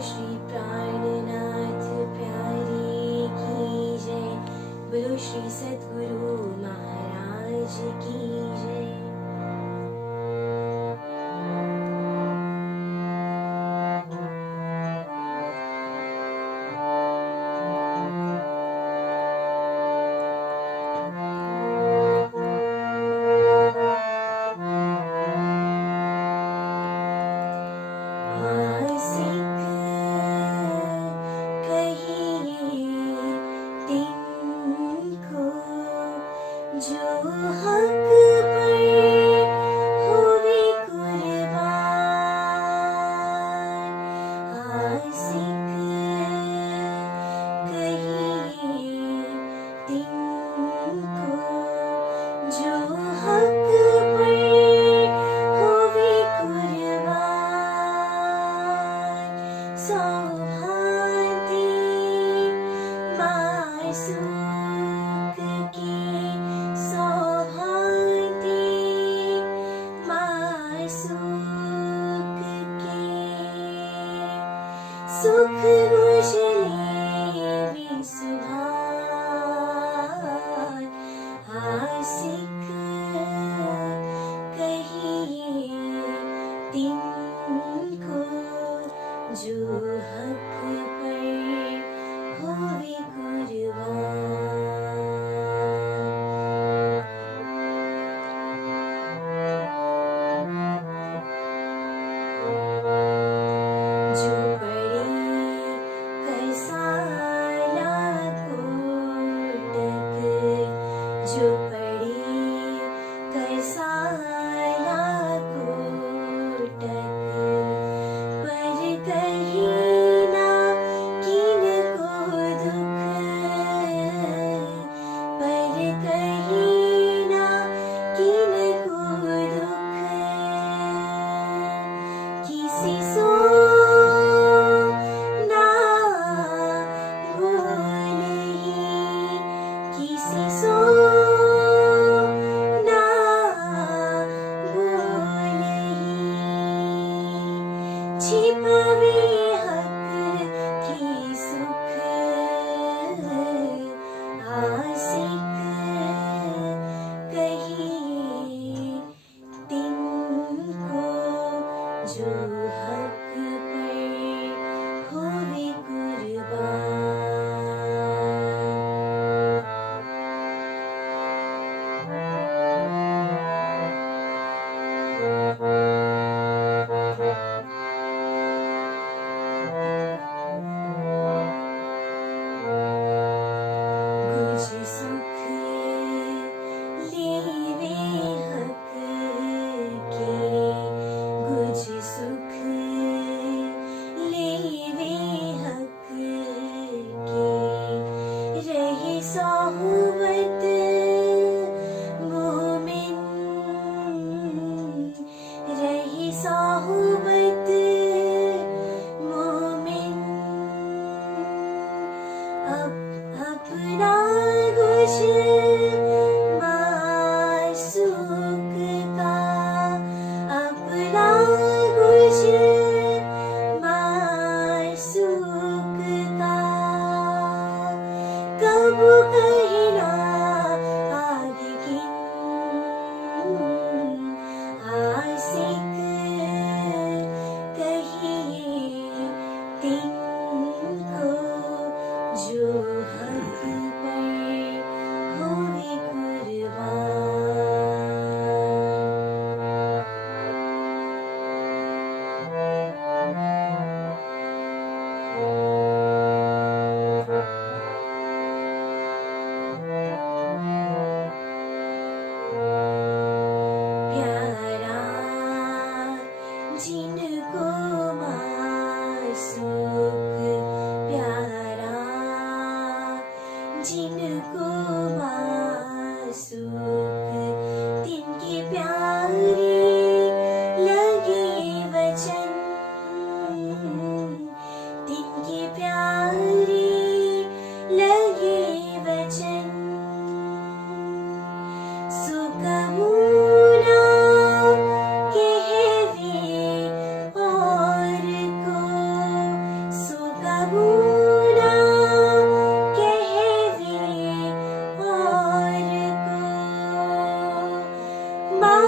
श्री प्राणनाथ प्यारे की जय, बोलो श्री सद्गुरु महाराज की जय। जो हक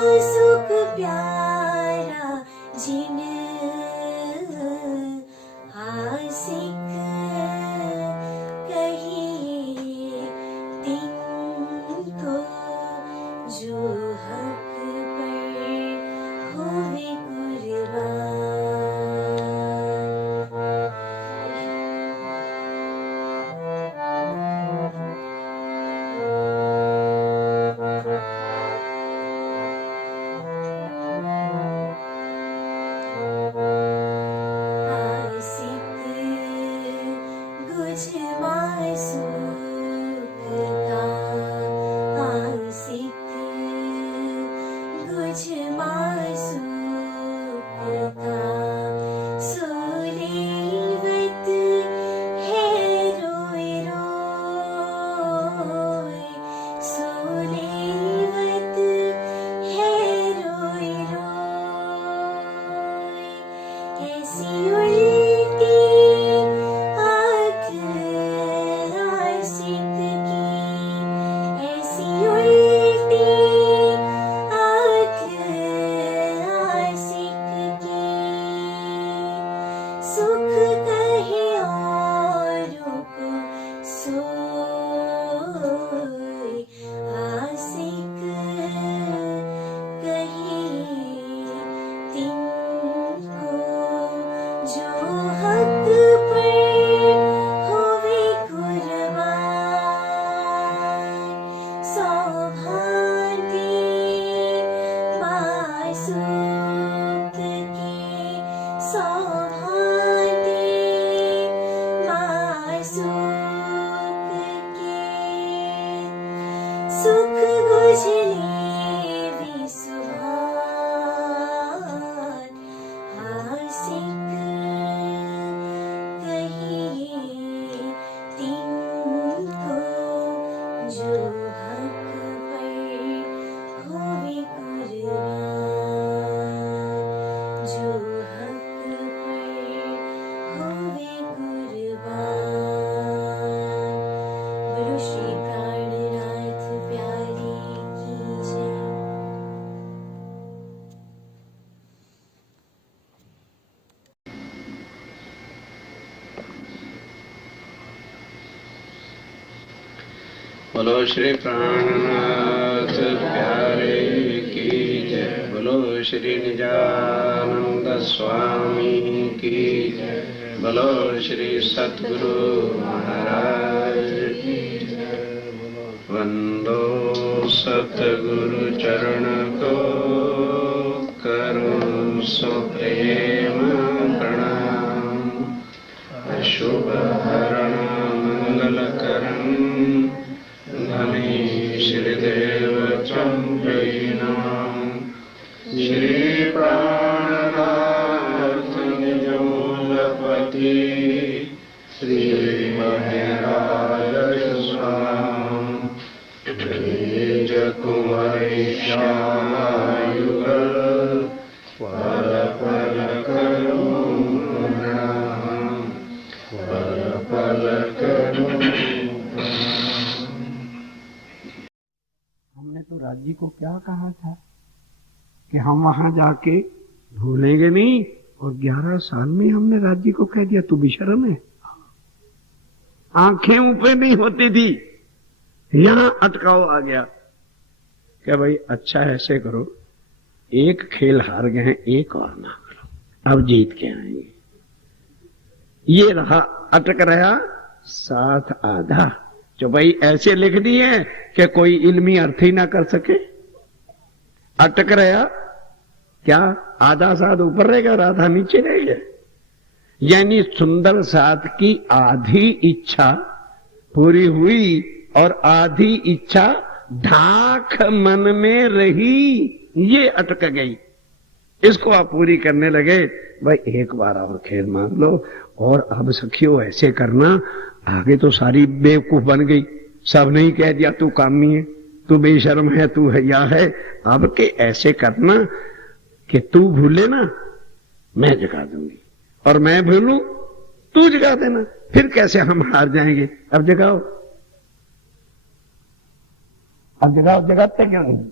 सुख प्यारा जिन आसिक कहिए तिनको, जो हक पर होवे कुर्बान। सुख गुजरे विसुहान, आसिक कहिए तिनको, जो हक पर होवे कुर्बान, जो हक पर होवे कुर्बान। बोलो श्री प्राणनाथ प्यारे की जय। बोलो श्री प्राणनाथ प्यारे की जय। बोलो श्री निजानंद स्वामी की जय। बोलो श्री सद्गुरु महाराज की जय। वंदो सतगुरु चरण को, करो सो प्रेम प्रणाम। अशुभ हरण मंगल करण, श्रीदेव चंद्रीनाम। श्री प्राणनाथ निजमूलपति, श्री महराज स्वाम। द्विज कुंवरी श्यामायुगल, पल पल करूं प्रणाम, पल पल करूं। हमने तो राज्य को क्या कहा था कि हम वहां जाके भूलेंगे नहीं, और 11 साल में हमने राज्य को कह दिया तू बेशर्म है। आंखें ऊपर नहीं होती थी, यहां अटकाव आ गया क्या भाई अच्छा ऐसे करो, एक खेल हार गए हैं, एक और ना करो, अब जीत के आएंगे। ये रहा अटक रहा साथ आधा, जो भाई ऐसे लिख दिए कि कोई इल्मी अर्थ ही ना कर सके। अटक रहा क्या, आधा साथ ऊपर रहेगा और आधा नीचे रहेगा। यानी सुंदर साथ की आधी इच्छा पूरी हुई और आधी इच्छा धाक मन में रही, ये अटक गई। इसको आप पूरी करने लगे, भाई एक बार और खेल मांग लो। और अब सखियों ऐसे करना, आगे तो सारी बेवकूफ बन गई, सब नहीं कह दिया तू कामी है, तू बेशर्म है, तू हया है। अब के ऐसे करना कि तू भूले ना मैं जगा दूंगी, और मैं भूलूं तू जगा देना, फिर कैसे हम हार जाएंगे। अब जगाओ, अब जगाओ, जगाते क्यों नहीं।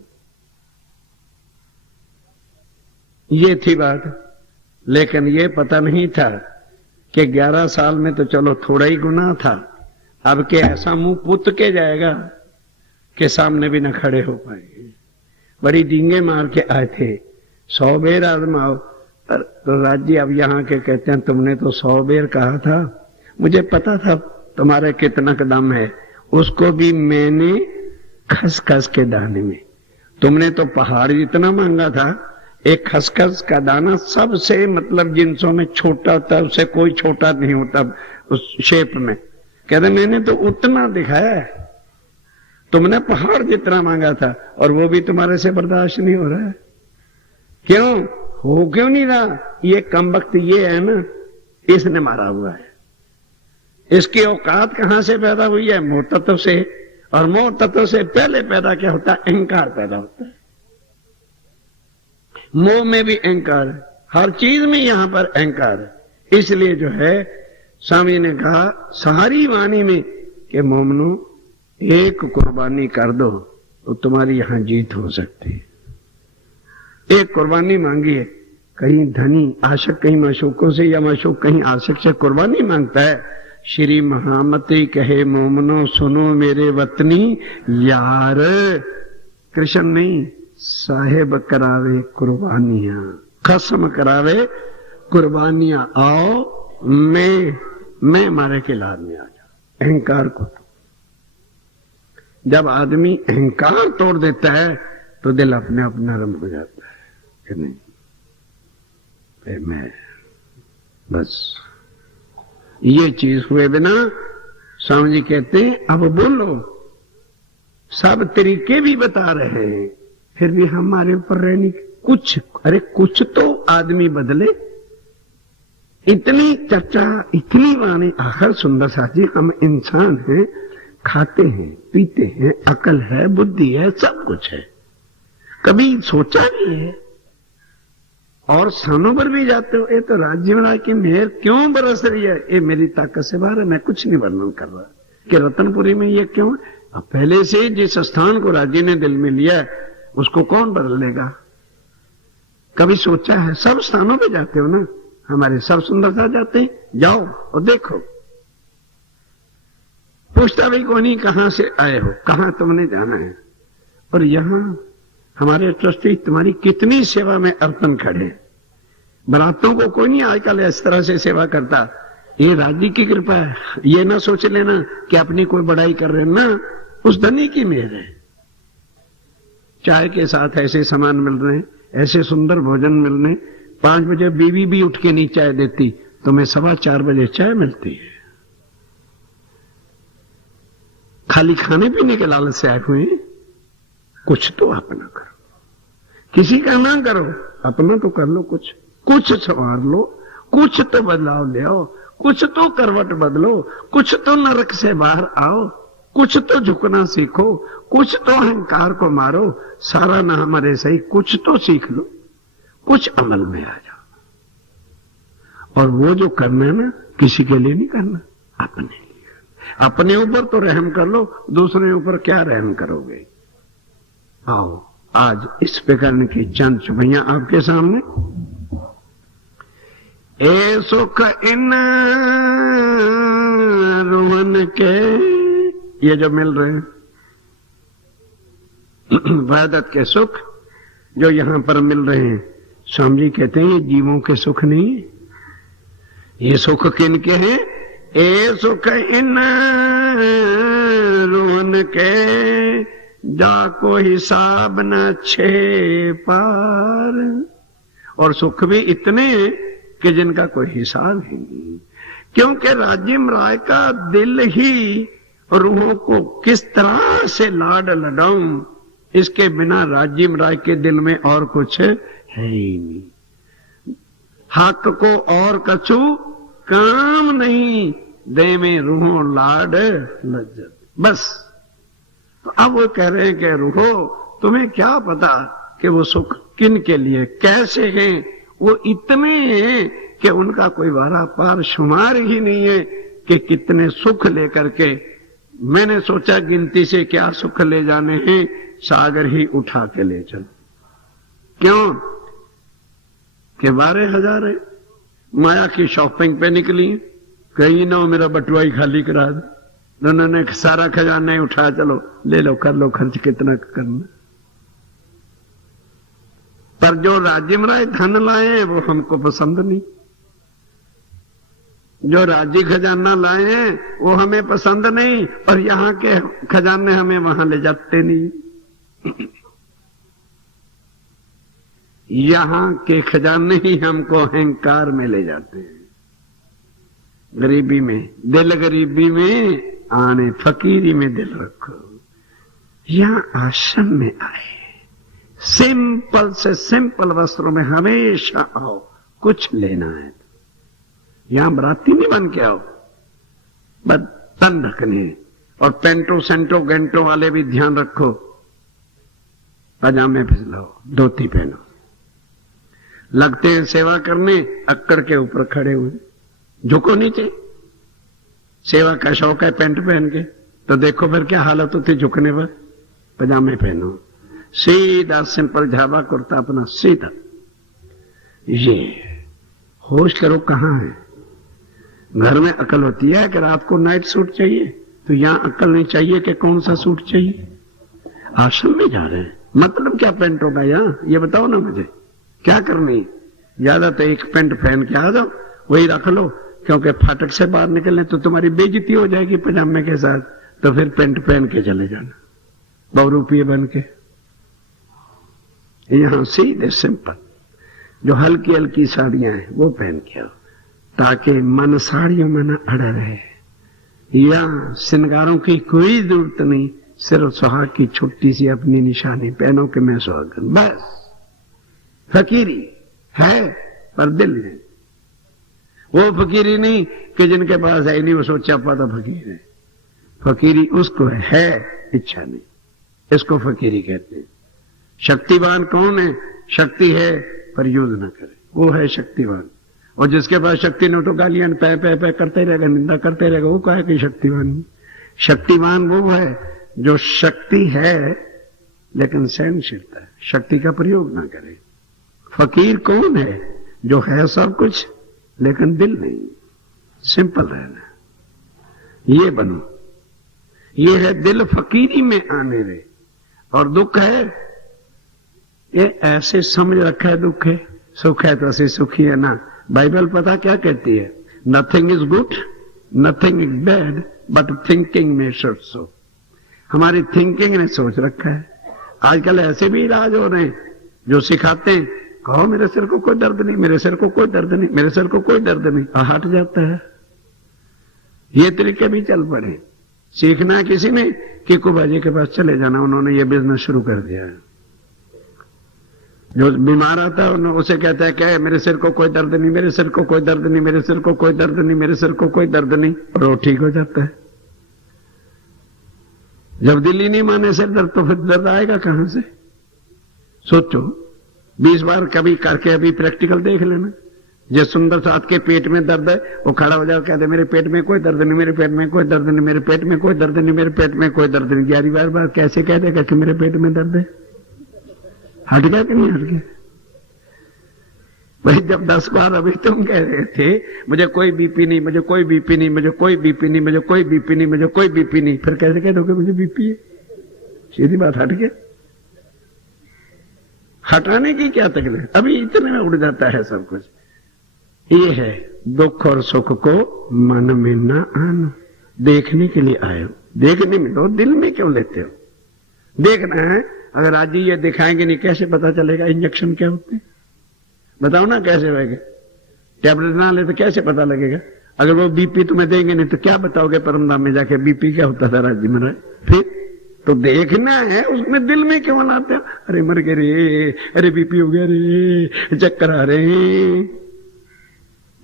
ये थी बात। लेकिन ये पता नहीं था कि 11 साल में तो चलो थोड़ा ही गुनाह था, अब के ऐसा मुंह पुत के जाएगा कि सामने भी न खड़े हो पाएंगे। बड़ी डींगे मार के आए थे, 100 बेर आजमाओ। तो राज्य अब यहाँ के कहते हैं तुमने तो 100 बेर कहा था, मुझे पता था तुम्हारे कितना कदम है, उसको भी मैंने खसखस के दाने में। तुमने तो पहाड़ जितना मांगा था, एक खसखस का दाना सबसे मतलब जिनसों में छोटा होता है, उससे कोई छोटा नहीं होता उस शेप में। कहते मैंने तो उतना दिखाया है, तुमने पहाड़ जितना मांगा था और वो भी तुम्हारे से बर्दाश्त नहीं हो रहा है। क्यों हो क्यों नहीं रहा? ये कमबख्त ये है ना, इसने मारा हुआ है। इसकी औकात कहां से पैदा हुई है? मोह तत्व से। और मोह तत्व से पहले पैदा क्या होता है? अहंकार पैदा होता है। मोह में भी अहंकार है, हर चीज में यहां पर अहंकार है। इसलिए जो है स्वामी ने कहा सारी वाणी में कि मोमनो एक कुर्बानी कर दो तो तुम्हारी यहां जीत हो सकती है। एक कुर्बानी मांगी है, कहीं धनी आशिक कहीं माशूकों से या माशूक कहीं आशिक से कुर्बानी मांगता है। श्री महामती कहे मोमनो सुनो मेरे वतनी यार, कृष्ण नहीं साहेब करावे कुर्बानियां, कसम करावे कुर्बानियां। आओ मैं मारे के लाद में आ जाओ। अहंकार को जब आदमी अहंकार तोड़ देता है तो दिल अपने आप नरम हो जाता है कि नहीं मैं बस ये चीज हुए बिना। स्वामी जी कहते हैं अब बोलो, सब तरीके भी बता रहे हैं, फिर भी हमारे ऊपर रहने कुछ, अरे कुछ तो आदमी बदले। इतनी चर्चा इतनी वाणी, आखिर सुंदर साथ जी हम इंसान हैं, खाते हैं पीते हैं, अकल है बुद्धि है सब कुछ है, कभी सोचा नहीं है। और स्थानों पर भी जाते हो, ये तो राज्य में की मेहर क्यों बरस रही है, ये मेरी ताकत से बाहर है, मैं कुछ नहीं वर्णन कर रहा कि रतनपुरी में ये क्यों है। अब पहले से जिस स्थान को राज्य ने दिल में लिया है उसको कौन बदल लेगा? कभी सोचा है? सब स्थानों पे जाते हो ना, हमारे सब सुंदरता जाते हैं, जाओ और देखो। पूछता भी कोई नहीं कहां से आए हो, कहां तुमने जाना है। और यहां हमारे ट्रस्टी तुम्हारी कितनी सेवा में अर्पण खड़े। बरातों को कोई नहीं आजकल इस तरह से सेवा करता, ये राज्य की कृपा है। ये ना सोच लेना कि अपनी कोई बड़ाई कर रहे हैं ना, उस धनी की मेहर है। चाय के साथ ऐसे सामान मिल रहे हैं, ऐसे सुंदर भोजन मिल रहे हैं। 5 बजे बीवी भी उठ के नहीं चाय देती, तुम्हें 4:15 बजे चाय मिलती है। खाली खाने पीने के लालच से आए हुए, कुछ तो अपना करो, किसी का ना करो, अपना तो कर लो। कुछ संवार लो, कुछ तो बदलाव ले आओ, कुछ तो करवट बदलो, कुछ तो नरक से बाहर आओ, कुछ तो झुकना सीखो, कुछ तो अहंकार को मारो। सारा ना हमारे सही, कुछ तो सीख लो, कुछ अमल में आ जाओ। और वो जो करना है ना, किसी के लिए नहीं करना, अपने लिए। अपने ऊपर तो रहम कर लो, दूसरे ऊपर क्या रहम करोगे। आओ आज इस प्रकरण की चंद चुभैया आपके सामने। ए सुख इन रोहन के, ये जो मिल रहे हैं वहदत के सुख जो यहां पर मिल रहे हैं, स्वामी जी कहते हैं ये जीवों के सुख नहीं है। ये सुख किन के हैं? ए सुख इन रोहन के, जाको हिसाब न छे पार। और सुख भी इतने कि जिनका कोई हिसाब ही नहीं, क्योंकि राजिम राय का दिल ही रूहों को किस तरह से लाड लडाऊं, इसके बिना राजिम राय के दिल में और कुछ है ही नहीं। हक को और कछु काम नहीं, दे में रूहों लाड लज्जत। बस तो अब वो कह रहे हैं कि रूहो तुम्हें क्या पता कि वो सुख किन के लिए कैसे हैं। वो इतने हैं कि उनका कोई वारा पार शुमार ही नहीं है कि कितने सुख लेकर के। मैंने सोचा गिनती से क्या सुख ले जाने हैं, सागर ही उठा के ले चल। क्यों? कि 12,000 है, माया की शॉपिंग पे निकली, कहीं ना मेरा बटुआ ही खाली करा दे। उन्होंने सारा खजाना ही उठा, चलो ले लो, कर लो खर्च कितना करना। पर जो राजिम राय धन लाए हैं वो हमको पसंद नहीं, जो राजी खजाना लाए हैं वो हमें पसंद नहीं, और यहां के खजाने हमें वहां ले जाते नहीं। यहां के खजाने ही हमको अहंकार में ले जाते हैं, गरीबी में दिल, गरीबी में आने, फकीरी में दिल रखो। यहां आश्रम में आए, सिंपल से सिंपल वस्त्रों में हमेशा आओ, कुछ लेना है। यहां बराती नहीं बन के आओ, बस तन रखने, और पेंटो सेंटो गेंटो वाले भी ध्यान रखो, पजामे फिसलाओ, धोती पहनो। लगते हैं सेवा करने, अक्कड़ के ऊपर खड़े हुए, झुको नीचे। सेवा का शौक है पेंट पहन के, तो देखो फिर क्या हालत होती झुकने पर। पजामे पहनो, सीधा सिंपल झाबा कुर्ता अपना सीधा। ये होश करो कहां है। घर में अकल होती है कि रात को नाइट सूट चाहिए, तो यहां अकल नहीं चाहिए कि कौन सा सूट चाहिए। आश्रम में जा रहे हैं, मतलब क्या पेंटों का यहां, ये बताओ ना मुझे, क्या करनी। ज्यादा तो एक पेंट पहन के आ जाओ, वही रख लो, क्योंकि फाटक से बाहर निकलने तो तुम्हारी बेइज्जती हो जाएगी पजामे के साथ, तो फिर पेंट पहन के चले जाना, बहुरूपीय बन के। यहां सीधे सिंपल, जो हल्की हल्की साड़ियां हैं वो पहन के आओ, ताकि मन साड़ियों में न अड़ा रहे। या श्रृंगारों की कोई जरूरत नहीं, सिर्फ सुहाग की छोटी सी अपनी निशानी पहनो कि मैं सुहागन, बस। फकीरी है पर दिल नहीं, वो फकीरी नहीं कि जिनके पास है नहीं वो सोचा पाता फकीर है। फकीरी उसको है इच्छा नहीं, इसको फकीरी कहते हैं। शक्तिवान कौन है? शक्ति है पर यूज न करे, वो है शक्तिवान। और जिसके पास शक्ति न तो गालियां पै पै पै करते रहेगा, निंदा करते रहेगा, वो कहा कि शक्तिवान। शक्तिवान वो है जो शक्ति है लेकिन सहनशीलता है, शक्ति का प्रयोग ना करे। फकीर कौन है? जो है सब कुछ लेकिन दिल नहीं, सिंपल रहना, ये बनो। ये है दिल फकीरी में आने दे। और दुख है, ये ऐसे समझ रखा है दुख है, सुख है तो ऐसे सुखी है ना। बाइबल पता क्या कहती है? Nothing is good, nothing is bad, but thinking makes so. हमारी थिंकिंग ने सोच रखा है। आजकल ऐसे भी इलाज हो रहे हैं जो सिखाते हैं, कहो मेरे सिर को कोई दर्द नहीं, मेरे सिर को कोई दर्द नहीं, मेरे सिर को कोई दर्द नहीं, हट जाता है। ये तरीके भी चल पड़े। सीखना है किसी ने कि कुबाजी के पास चले जाना, उन्होंने ये बिजनेस शुरू कर दिया है। जो बीमार आता है उसे कहता है क्या, मेरे सिर को कोई दर्द नहीं, मेरे सिर को कोई दर्द नहीं, मेरे सिर को कोई दर्द नहीं, मेरे सिर को कोई दर्द नहीं, और वो ठीक हो जाता है। जब दिल ही नहीं माने सिर दर्द, तो फिर दर्द आएगा कहां से? सोचो, 20 बार कभी करके अभी प्रैक्टिकल देख लेना। जिस सुंदर साथ के पेट में दर्द है, वो खड़ा हो जाओ, कहते मेरे पेट में कोई दर्द नहीं, मेरे पेट में कोई दर्द नहीं, मेरे पेट में कोई दर्द नहीं, मेरे पेट में कोई दर्द नहीं। 11 बार कैसे कह देगा कि मेरे पेट में दर्द है? हट गया कि नहीं हट गया? भाई जब 10 बार अभी तुम कह रहे थे मुझे कोई बीपी नहीं, मुझे कोई बीपी नहीं, मुझे कोई बीपी नहीं, मुझे कोई बीपी नहीं, मुझे कोई बीपी नहीं, फिर कैसे कह दोगे मुझे बीपी है? सीधी बात, हट गया। हटाने की क्या तकलीफ, अभी इतने में उड़ जाता है सब कुछ। ये है दुख और सुख को मन में ना आना। देखने के लिए आए हो, देखने में तो दिल में क्यों लेते हो? देखना है, अगर आज ही ये दिखाएंगे नहीं कैसे पता चलेगा इंजेक्शन क्या होते हैं? बताओ ना कैसे होगा? टैबलेट ना ले तो कैसे पता लगेगा? अगर वो बीपी तुम्हें देंगे नहीं तो क्या बताओगे परमधाम में जाके बीपी क्या होता था राज्य में? फिर तो देखना है, उसमें दिल में क्यों लाते हो? अरे मर गए रे, अरे बीपी हो गया रे, चक्कर आ रहे हैं,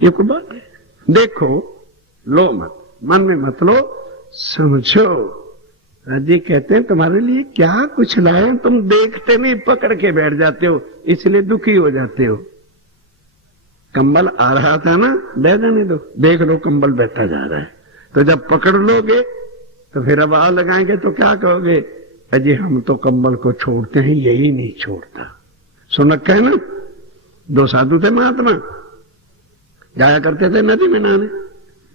ये कोई बात है? देखो, लो मत, मन में मत लो, समझो। जी कहते हैं तुम्हारे लिए क्या कुछ लाए, तुम देखते नहीं, पकड़ के बैठ जाते हो, इसलिए दुखी हो जाते हो। कंबल आ रहा था ना, दे देने दो, देख लो कंबल बैठा जा रहा है, तो जब पकड़ लोगे तो फिर अब आग लगाएंगे तो क्या कहोगे? अजी हम तो कंबल को छोड़ते हैं, यही नहीं छोड़ता। सुन रखा है ना? 2 साधु थे महात्मा, जाया करते थे नदी में नहाने।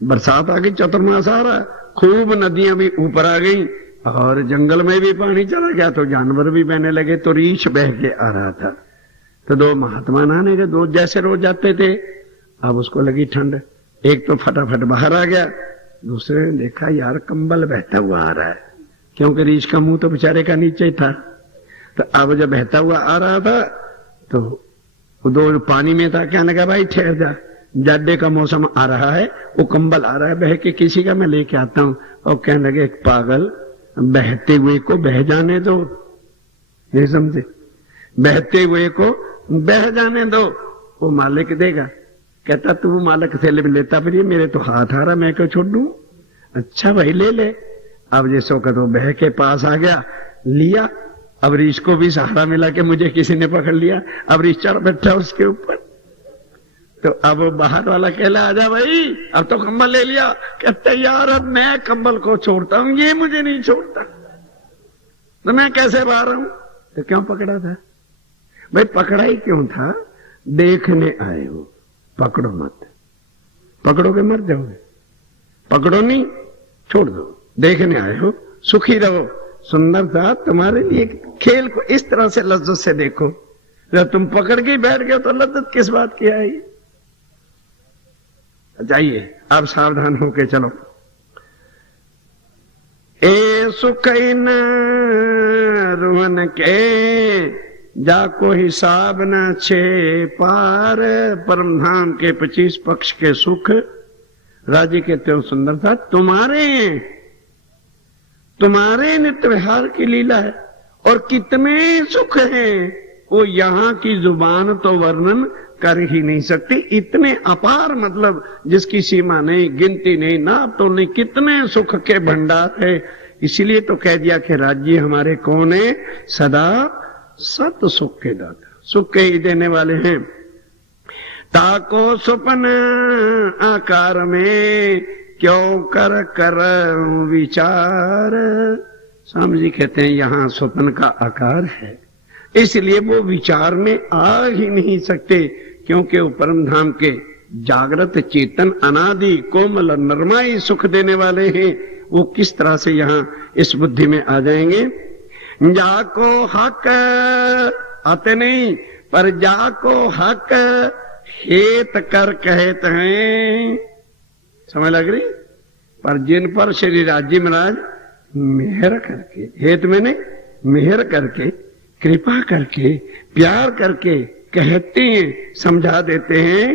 बरसात आ गई, चतुर्मास आ रहा, खूब नदियां भी ऊपर आ गई और जंगल में भी पानी चला गया, तो जानवर भी बहने लगे, तो रीछ बह के आ रहा था। तो 2 महात्मा नहाने गए, 2 जैसे रोज जाते थे। अब उसको लगी ठंड, एक तो फटाफट बाहर आ गया, दूसरे ने देखा यार कंबल बहता हुआ आ रहा है, क्योंकि रीछ का मुंह तो बेचारे का नीचे ही था। तो अब जब बहता हुआ आ रहा था तो 2 पानी में था, क्या लगा भाई ठहर जा, जाडे का मौसम आ रहा है, वो कंबल आ रहा है बह के, किसी का मैं लेके आता हूं। और कहने लगे पागल, बहते हुए को बह जाने दो, नहीं समझे, बहते हुए को बह जाने दो, वो मालिक देगा। कहता तू मालिक से लेता, फिर ये मेरे तो हाथ आ रहा, मैं क्यों छोड़ दूं। अच्छा भाई ले ले। अब जैसो का तो बह के पास आ गया, लिया। अब रीछ को भी सहारा मिला कि मुझे किसी ने पकड़ लिया। अब रीछ चढ़ बैठा उसके ऊपर। तो अब बाहर वाला कहला आजा भाई, अब तो कंबल ले लिया। कहते यार अब मैं कंबल को छोड़ता हूं, ये मुझे नहीं छोड़ता, तो मैं कैसे बाहर आऊं। तो क्यों पकड़ा था भाई? पकड़ा ही क्यों था? देखने आए हो, पकड़ो मत, पकड़ोगे मर जाओगे, पकड़ो नहीं, छोड़ दो। देखने आए हो, सुखी रहो। सुंदरता तुम्हारे लिए खेल को इस तरह से लज्जत से देखो। जब तुम पकड़ के बैठ गए तो लज्जत किस बात की आई? जाइए अब सावधान होके चलो। ए सुख इन रुहन के, जाको हिसाब न छे पार। परम धाम के 25 पक्ष के सुख राजी कहते हो सुंदरता तुम्हारे नित्य विहार की लीला है। और कितने सुख हैं वो यहां की जुबान तो वर्णन कर ही नहीं सकती। इतने अपार, मतलब जिसकी सीमा नहीं, गिनती नहीं, नाप तो नहीं, कितने सुख के भंडार है। इसीलिए तो कह दिया कि राज्य हमारे कौन है? सदा सत सुख के दाता, सुख के ही देने वाले हैं। ताको सुपन आकार में, क्यों कर कर विचार। स्वामी जी कहते हैं यहां स्वप्न का आकार है, इसलिए वो विचार में आ ही नहीं सकते, क्योंकि वो परम धाम के जागृत चेतन अनादि कोमल नरमाई सुख देने वाले हैं। वो किस तरह से यहां इस बुद्धि में आ जाएंगे? जाको हक आते नहीं, पर जाको हक हेत कर कहते हैं। समझ लग रही? पर जिन पर श्री राजी महाराज मेहर करके, हेत मैंने मेहर करके, कृपा करके, प्यार करके कहते हैं, समझा देते हैं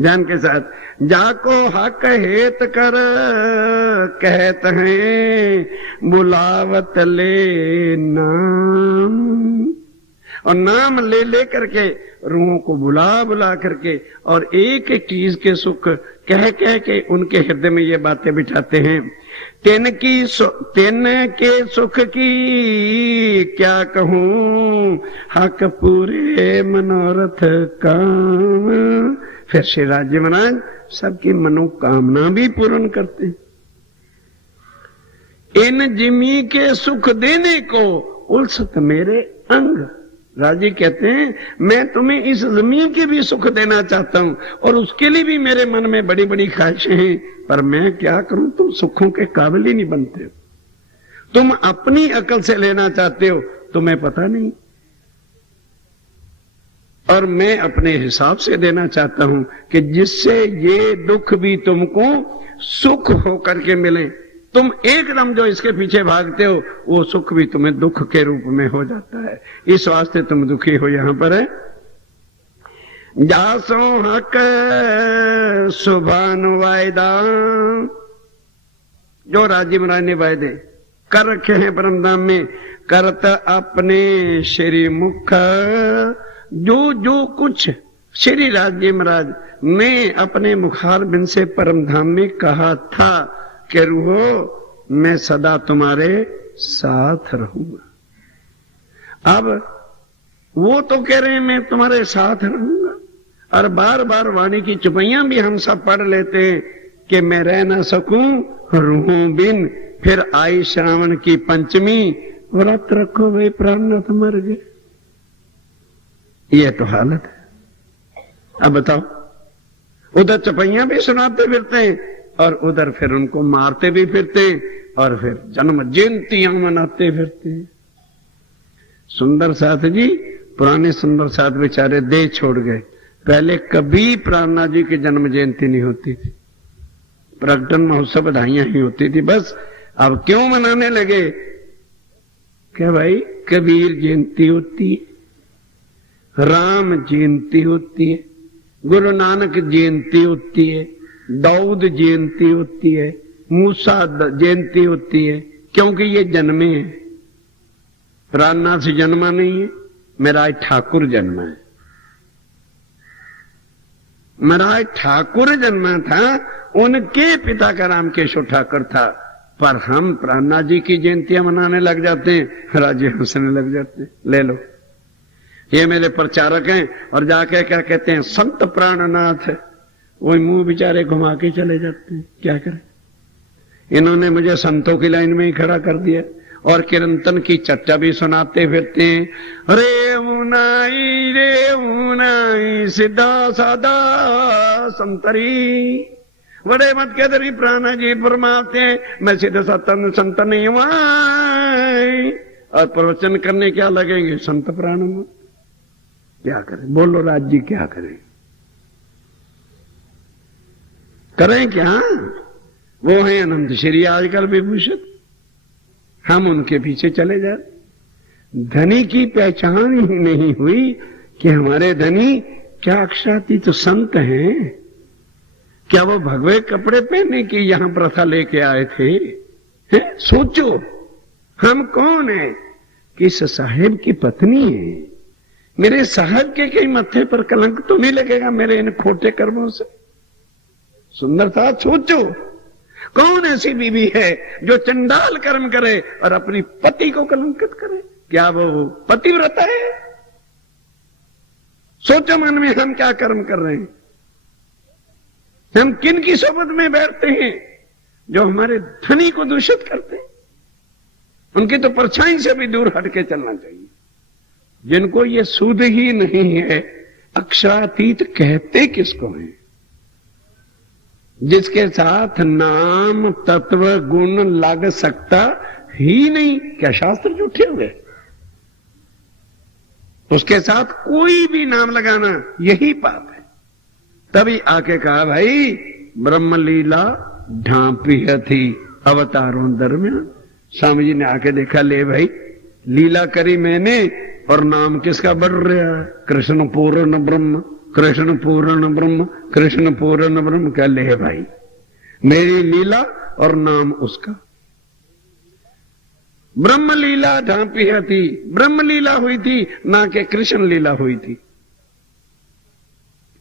जान के साथ। जाको हक हेत कर कहते हैं, बुलावत ले नाम। और नाम ले ले करके रूहों को बुला बुला करके और एक एक चीज के सुख कह कह के उनके हृदय में ये बातें बिठाते हैं। तेन के सुख की क्या कहूं, हक पूरे मनोरथ काम। फिर श्री राज्य महाराज सबकी मनोकामना भी पूर्ण करते हैं। इन जिमी के सुख देने को उल्सत मेरे अंग। राजी कहते हैं मैं तुम्हें इस जमीन के भी सुख देना चाहता हूं और उसके लिए भी मेरे मन में बड़ी बड़ी ख्वाहिशें हैं, पर मैं क्या करूं, तुम सुखों के काबिल ही नहीं बनते हो। तुम अपनी अकल से लेना चाहते हो, तुम्हें पता नहीं, और मैं अपने हिसाब से देना चाहता हूं कि जिससे ये दुख भी तुमको सुख होकर के मिले। तुम एकदम जो इसके पीछे भागते हो वो सुख भी तुम्हें दुख के रूप में हो जाता है, इस वास्ते तुम दुखी हो। यहां पर है जासो हक सुभान वायदा, जो राजी महाराज ने वायदे कर रखे हैं परमधाम में, करत अपने श्री मुख। जो जो कुछ श्री राजी महाराज ने अपने मुखार बिन से परमधाम में कहा था कि रूहो मैं सदा तुम्हारे साथ रहूंगा। अब वो तो कह रहे हैं मैं तुम्हारे साथ रहूंगा, और बार बार वाणी की चुपैयां भी हम सब पढ़ लेते हैं कि मैं रह ना सकूं रूहों बिन। फिर आई श्रावण की पंचमी, व्रत रखो भाई प्राणनाथ मर गए। ये तो हालत है। अब बताओ, उधर चपैया भी सुनाते फिरते हैं और उधर फिर उनको मारते भी फिरते हैं और फिर जन्म जयंतियां मनाते फिरते हैं। सुंदर साथ जी, पुराने सुंदर साथ बेचारे देह छोड़ गए। पहले कभी प्राणनाथ जी की जन्म जयंती नहीं होती थी, प्रकटन महोत्सव बधाइयां ही होती थी बस। अब क्यों मनाने लगे? क्या भाई, कबीर जयंती होती है, राम जयंती होती है, गुरु नानक जयंती होती है, दाऊद जयंती होती है, मूसा जयंती होती है, क्योंकि ये जन्मे हैं। प्राणनाथ से जन्मा नहीं है, महाराज ठाकुर जन्मा है। महाराज ठाकुर जन्मा था, उनके पिता का नाम केशव ठाकुर था। पर हम प्राणनाथ जी की जयंतियां मनाने लग जाते हैं, राज्य हंसने लग जाते हैं। ले लो, ये मेरे प्रचारक हैं और जाके क्या कहते हैं, संत प्राणनाथ है। वही मुंह बेचारे घुमा के चले जाते हैं, क्या करें। इन्होंने मुझे संतों की लाइन में ही खड़ा कर दिया और किरंतन की चर्चा भी सुनाते फिरते हैं। रे उनाई सीधा सादा संतरी, बड़े मत के दरी प्राणा जी फरमाते हैं, मैं सीधे संत नहीं हुआ। और प्रवचन करने क्या लगेंगे, संत प्राण में। क्या करें, बोलो राज जी, क्या करें? करें क्या? वो है अनंत श्री आजकल विभूषित, हम उनके पीछे चले जाए। धनी की पहचान ही नहीं हुई कि हमारे धनी क्या अक्षरातीत तो संत हैं। क्या वो भगवे कपड़े पहने की यहां प्रथा लेके आए थे? सोचो, हम कौन है? किस साहेब की पत्नी है। मेरे साहब के कहीं मत्थे पर कलंक तो नहीं लगेगा मेरे इन खोटे कर्मों से? सुंदरता, सोचो, कौन ऐसी बीवी है जो चंडाल कर्म करे और अपनी पति को कलंकित करे? क्या वो पतिव्रता है? सोचो मन में, हम क्या कर्म कर रहे हैं? हम किन की सोबत में बैठते हैं जो हमारे धनी को दूषित करते हैं? उनकी तो परछाई से भी दूर हटके चलना चाहिए। जिनको ये सूद ही नहीं है, अक्षरातीत कहते किसको है? जिसके साथ नाम तत्व गुण लग सकता ही नहीं। क्या शास्त्र झूठे हुए? उसके साथ कोई भी नाम लगाना यही पाप है। तभी आके कहा, भाई ब्रह्मलीला ढांपी थी अवतारों दरमियान। स्वामी जी ने आके देखा, ले भाई लीला करी मैंने और नाम किसका बढ़ रहा है? कृष्ण पूर्ण ब्रह्म, कृष्ण पूर्ण ब्रह्म, कृष्ण पूर्ण ब्रह्म। क्या ले भाई, मेरी लीला और नाम उसका। ब्रह्म लीला ढांपी थी, ब्रह्म लीला हुई थी, ना कि कृष्ण लीला हुई थी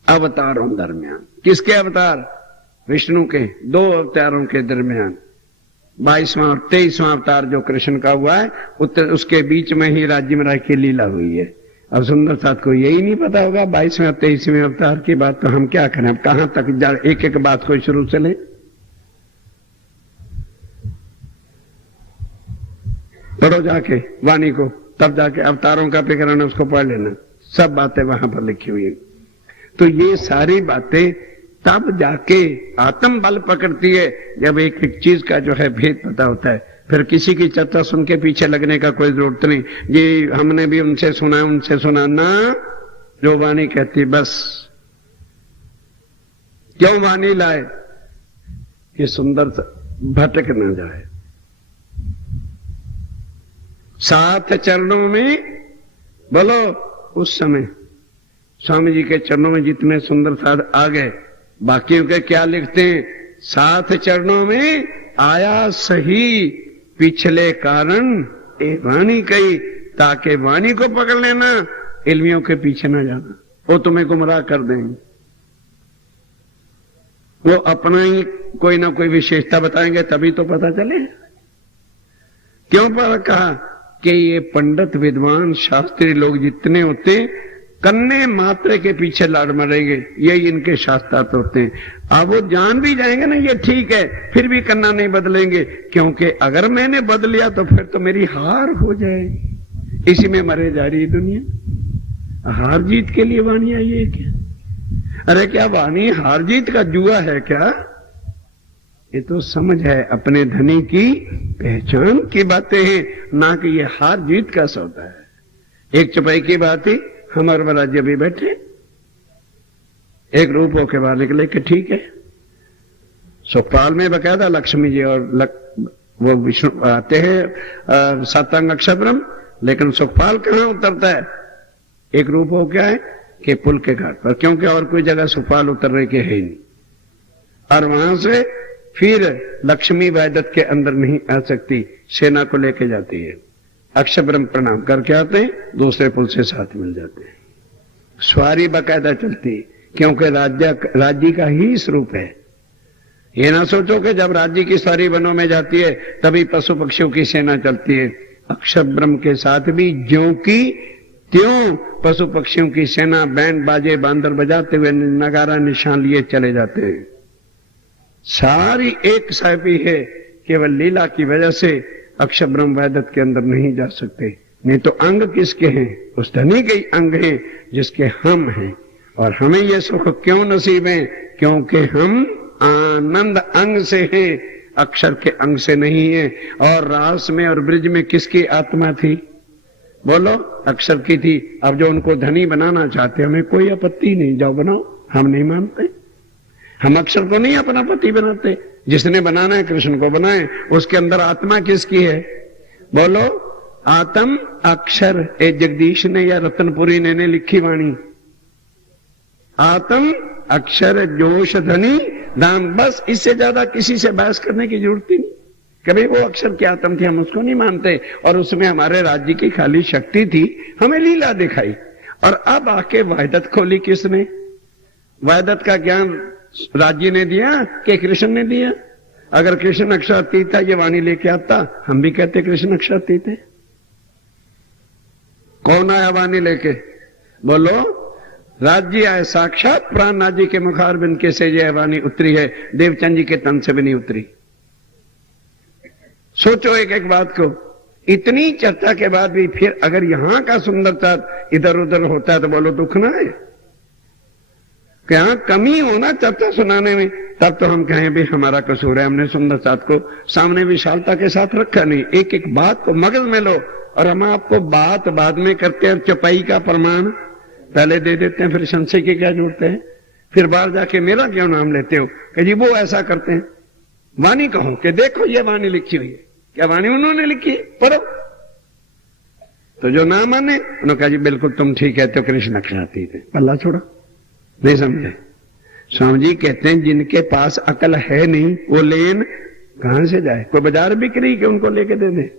अवतारों दरमियान। किसके अवतार? विष्णु के 2 अवतारों के दरमियान। 22वां और 23वां अवतार जो कृष्ण का हुआ है, उसके बीच में ही राज्य में की लीला हुई है। अब सुंदर साथ को यही नहीं पता होगा 22वें और 23वें अवतार की बात, तो हम क्या करें? अब कहां तक एक एक बात को शुरू से ले? पढ़ो जाके वाणी को, तब जाके अवतारों का प्रकरण है, उसको पढ़ लेना, सब बातें वहां पर लिखी हुई है। तो ये सारी बातें तब जाके आत्म बल पकड़ती है जब एक एक चीज का जो है भेद पता होता है। फिर किसी की चर्चा सुन के पीछे लगने का कोई जरूरत नहीं। ये हमने भी उनसे सुना ना, जो वाणी कहती बस। क्यों वाणी लाए? कि सुंदर भटक न जाए। 7 चरणों में बोलो, उस समय स्वामी जी के चरणों में जितने सुंदर साध आ गए, बाकियों के क्या लिखते हैं? 7 चरणों में आया सही पिछले कारण ए वाणी कही, ताकि वाणी को पकड़ लेना, इल्मियों के पीछे ना जाना, वो तुम्हें गुमराह कर देंगे। वो अपना ही कोई ना कोई विशेषता बताएंगे, तभी तो पता चले। क्यों पर कहा कि ये पंडित विद्वान शास्त्री लोग जितने होते हैं, कन्ने मात्रे के पीछे लड़ मरेंगे, यही इनके शास्त्रार्थ होते हैं। अब वो जान भी जाएंगे ना ये ठीक है, फिर भी कन्ना नहीं बदलेंगे, क्योंकि अगर मैंने बदल लिया तो फिर तो मेरी हार हो जाएगी। इसी में मरे जा रही दुनिया। हार जीत के लिए वाणी आई है क्या? अरे क्या वाणी हार जीत का जुआ है क्या? ये तो समझ है अपने धनी की पहचान की बातें हैं, ना कि ये हार जीत का सौदा है। एक चौपाई की बात ही, हम और महाराज जी भी बैठे, एक रूप होके बाहर निकले कि ठीक है। सुखपाल में बकायदा लक्ष्मी जी और वो विष्णु आते हैं सातंग अक्षर ब्रह्म, लेकिन सुखपाल कहां उतरता है? एक रूप हो क्या है कि पुल के घाट पर, क्योंकि और कोई जगह सुखपाल उतरने के है ही नहीं। और वहां से फिर लक्ष्मी वैदत के अंदर नहीं आ सकती, सेना को लेके जाती है। अक्षर ब्रह्म प्रणाम करके आते हैं, दूसरे पुल से साथ मिल जाते हैं। सवारी बाकायदा चलती, क्योंकि राज्य का ही स्वरूप है। ये ना सोचो कि जब राज्य की सवारी वनों में जाती है तभी पशु पक्षियों की सेना चलती है। अक्षर ब्रह्म के साथ भी ज्यों की त्यों पशु पक्षियों की सेना बैंड बाजे बांदर बजाते हुए नगारा निशान लिए चले जाते हैं। सारी एक साहबी है, केवल लीला की वजह से अक्षर ब्रह्म वैदत के अंदर नहीं जा सकते। नहीं तो अंग किसके हैं? उस धनी के अंग हैं जिसके हम हैं। और हमें यह सुख क्यों नसीब है? क्योंकि हम आनंद अंग से हैं, अक्षर के अंग से नहीं है। और रास में और ब्रिज में किसकी आत्मा थी? बोलो, अक्षर की थी। अब जो उनको धनी बनाना चाहते, हमें कोई आपत्ति नहीं, जाओ बनाओ, हम नहीं मानते। हम अक्षर को नहीं अपना पति बनाते। जिसने बनाना है कृष्ण को बनाए। उसके अंदर आत्मा किसकी है? बोलो, आत्म अक्षर। ए जगदीश ने या रतनपुरी ने लिखी वाणी, आत्म अक्षर जोश धनी दाम। बस इससे ज्यादा किसी से बहस करने की जरूरत ही नहीं। कभी वो अक्षर की आत्म थी, हम उसको नहीं मानते। और उसमें हमारे राज्य की खाली शक्ति थी, हमें लीला दिखाई। और अब आके वैदत खोली किसने? वैदत का ज्ञान राज्य ने दिया कि कृष्ण ने दिया? अगर कृष्ण अक्षरातीत था, ये वाणी लेके आता, हम भी कहते कृष्ण अक्षरातीत है। कौन आया वाणी लेके? बोलो, राज्य आए साक्षात प्राणनाथ जी के मुखारबिंद के से यह वाणी उतरी है, देवचंद जी के तन से भी नहीं उतरी। सोचो एक एक बात को। इतनी चर्चा के बाद भी फिर अगर यहां का सुंदरता इधर उधर होता है तो बोलो दुख ना है? क्या कमी होना चर्चा सुनाने में? तब तो हम कहें भी हमारा कसूर है, हमने सुंदरता को सामने विशालता के साथ रखा नहीं। एक एक बात को मगज में लो। और हम आपको बात बाद में करते हैं, चौपाई का प्रमाण पहले दे देते हैं, फिर संशय की क्या जोड़ते हैं? फिर बाहर जाके मेरा क्यों नाम लेते हो कि जी वो ऐसा करते हैं? वाणी कहो कि देखो ये वाणी लिखी हुई है। क्या वाणी उन्होंने लिखी? पढ़ो। तो जो ना माने उन्होंने कहा जी बिल्कुल तुम ठीक कहते हो, कृष्ण अक्षरातीत है। पल्ला छोड़ो, नहीं समझे? स्वामी जी कहते हैं जिनके पास अकल है नहीं वो लेन कहां से जाए? कोई बाजार बिक्री के उनको लेके दे दे,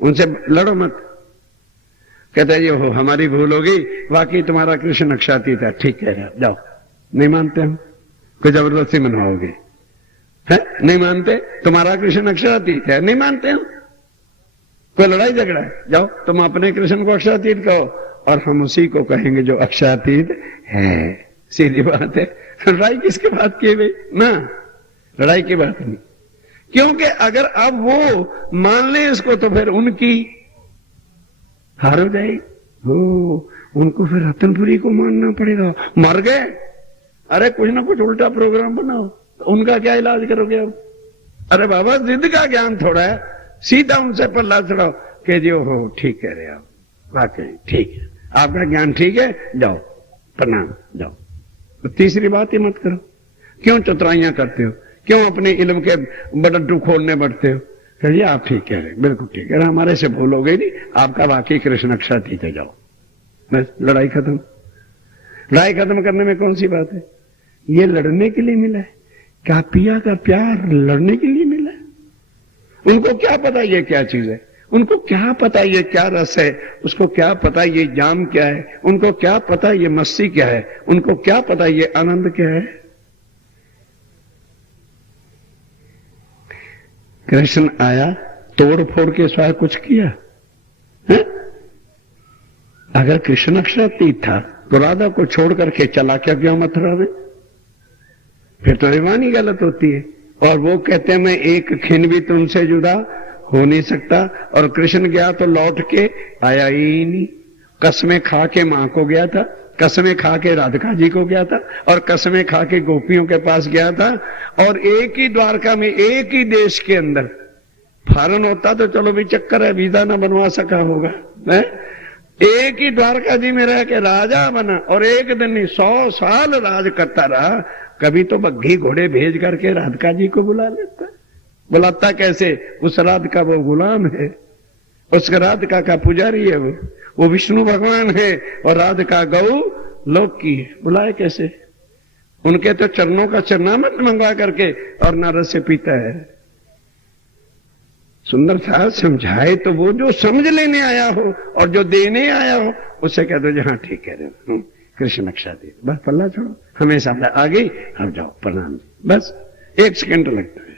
उनसे लड़ो मत। कहते हैं जी हो हमारी भूल हो गई, वाकई तुम्हारा कृष्ण अक्षरातीत है, ठीक कह रहे हो, जाओ। नहीं मानते हम, कोई जबरदस्ती मनवाओगे? है नहीं मानते? तुम्हारा कृष्ण अक्षरातीत है, नहीं मानते हम, कोई लड़ाई झगड़ा है, जाओ तुम अपने कृष्ण को अक्षरातीत कहो और हम उसी को कहेंगे जो अक्षरातीत है। सीधी बात है। लड़ाई किसके बात की भाई? ना, लड़ाई की बात नहीं। क्योंकि अगर अब वो मान ले इसको तो फिर उनकी हार हो जाएगी। उनको फिर रतनपुरी को मानना पड़ेगा। मर गए, अरे कुछ ना कुछ उल्टा प्रोग्राम बनाओ, तो उनका क्या इलाज करोगे अब? अरे बाबा जिद का ज्ञान थोड़ा है, सीधा उनसे पल्ला चढ़ाओ कि जी हो ठीक कह रहे आप, वाकई ठीक है, आपका ज्ञान ठीक है, जाओ प्रणाम जाओ। तो तीसरी बात ही मत करो। क्यों चतुराइयां करते हो? क्यों अपने इल्म के बडड्डू खोलने बढ़ते हो? कहिए आप ठीक कह रहे, बिल्कुल ठीक है, हमारे से भूल हो गई नहीं, आपका वाकई कृष्ण अक्षरातीत है, जाओ, बस लड़ाई खत्म। लड़ाई खत्म करने में कौन सी बात है? ये लड़ने के लिए मिला है क्या? पिया का प्यार लड़ने के लिए मिला है? उनको क्या पता ये क्या चीज है? उनको क्या पता ये क्या रस है? उसको क्या पता ये जाम क्या है? उनको क्या पता ये मस्ती क्या है? उनको क्या पता ये आनंद क्या है? कृष्ण आया, तोड़ फोड़ के स्वाय कुछ किया है? अगर कृष्ण अक्षरातीत था तो राधा को छोड़ करके चला क्या गया मथुरा में? फिर तो दीवानी गलत होती है। और वो कहते हैं मैं एक खिन भी तुमसे जुदा हो नहीं सकता। और कृष्ण गया तो लौट के आया ही नहीं, कसमें खा के मां को गया था, कसमें खा के राधिका जी को गया था और कसमें खा के गोपियों के पास गया था। और एक ही द्वारका में, एक ही देश के अंदर फॉरेन होता तो चलो भी चक्कर है, वीजा ना बनवा सका होगा, है? एक ही द्वारका जी में रह के राजा बना और एक दिन नहीं 100 साल राज करता रहा। कभी तो बग्घी घोड़े भेज करके राधिका जी को बुला लेता। बुलाता कैसे? उस राधिका वो गुलाम है, उस राधिका का पुजारी है, वो विष्णु भगवान है और राधिका गौ लोक की है। बुलाए कैसे? उनके तो चरणों का चरणामृत मंगवा करके और नारद से पीता है। सुंदर था, समझाए तो वो जो समझ लेने आया हो और जो देने आया हो उससे कह दो जहां ठीक कह रहे हो, कृष्ण नक्शा दे, बस पल्ला छोड़ो, हमेशा आ गई, अब जाओ प्रणाम, बस 1 सेकंड लगता है।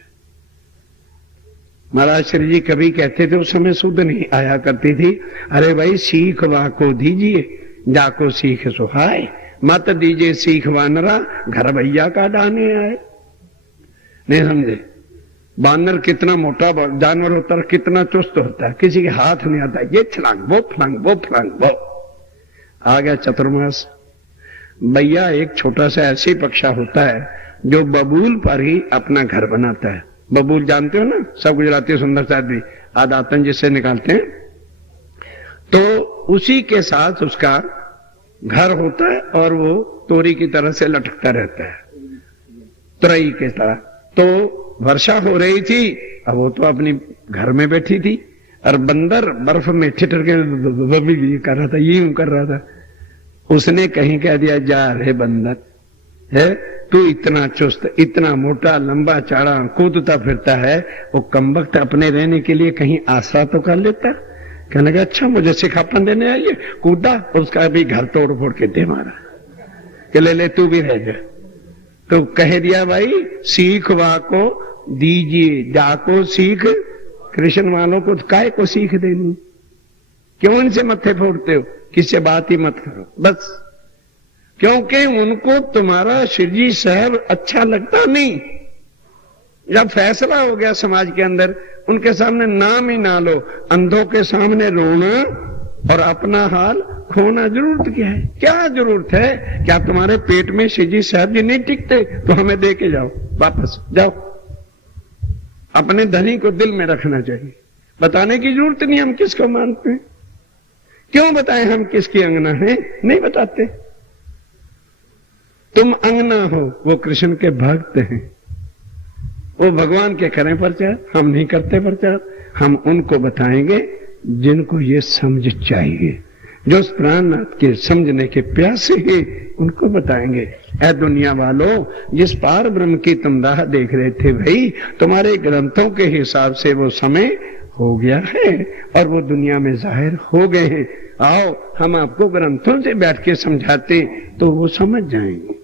महाराज श्री जी कभी कहते थे, उस समय शुद्ध नहीं आया करती थी, अरे भाई सीख वाको दीजिए, जाको सीख सुहाए, मत दीजिए सीख वानरा, घर भैया का डाने आए। नहीं समझे? बानर कितना मोटा जानवर होता है, कितना चुस्त होता है, किसी के हाथ नहीं आता, ये फलांग वो फलांग वो फलांग वो। आ गया चतुर्मास। भैया एक छोटा सा ऐसी पक्षा होता है जो बबूल पर ही अपना घर बनाता है। बबूल जानते हो ना, सब गुजराती सुंदर साथ भी आदातन जिससे निकालते हैं, तो उसी के साथ उसका घर होता है और वो तोरी की तरह से लटकता रहता है, तुरई के तरह। तो वर्षा हो रही थी, अब वो तो अपनी घर में बैठी थी और बंदर बर्फ में ठिठर के कर रहा था, यूं कर रहा था। उसने कहीं कह दिया, जा रे बंदर, है तू इतना चुस्त, इतना मोटा, लंबा चाड़ा कूदता फिरता है, वो कमबख्त अपने रहने के लिए कहीं आसरा तो कर लेता। कहने लगा, अच्छा मुझे सिखापन देने आइए। कूदा, उसका भी घर तोड़ फोड़ के दे मारा कि ले तू भी रह जा। तो कह दिया, भाई सीख वाको दीजिए, जाको सीख, कृष्ण वालों को काय को सीख देनी, क्यों इनसे मत्थे फोड़ते हो? किससे बात ही मत करो बस, क्योंकि उनको तुम्हारा शिरजी साहब अच्छा लगता नहीं। जब फैसला हो गया समाज के अंदर, उनके सामने नाम ही ना लो। अंधों के सामने रोना और अपना हाल खोना जरूरत क्या है? क्या जरूरत है? क्या तुम्हारे पेट में शिरजी साहब जी नहीं टिकते तो हमें दे के जाओ, वापस जाओ। अपने धनी को दिल में रखना चाहिए। बताने की जरूरत नहीं हम किसको मानते हैं, क्यों बताएं हम किसकी अंगना है, नहीं बताते। तुम अंगना हो, वो कृष्ण के भक्त हैं, वो भगवान के करें प्रचार, हम नहीं करते प्रचार। हम उनको बताएंगे जिनको ये समझ चाहिए, जो उस प्राणनाथ के समझने के प्यासे हैं, उनको बताएंगे। ऐ दुनिया वालों, जिस पार ब्रह्म की तुम राह देख रहे थे भाई, तुम्हारे ग्रंथों के हिसाब से वो समय हो गया है और वो दुनिया में जाहिर हो गए हैं। आओ हम आपको ग्रंथों से बैठ के समझाते तो वो समझ जाएंगे।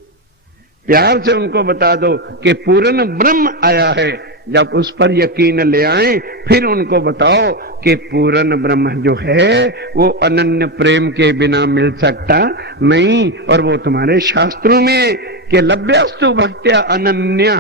प्यार से उनको बता दो कि पूर्ण ब्रह्म आया है। जब उस पर यकीन ले आए, फिर उनको बताओ कि पूर्ण ब्रह्म जो है वो अनन्य प्रेम के बिना मिल सकता नहीं। और वो तुम्हारे शास्त्रों में कि लभ्यस्तु भक्त्या अनन्या,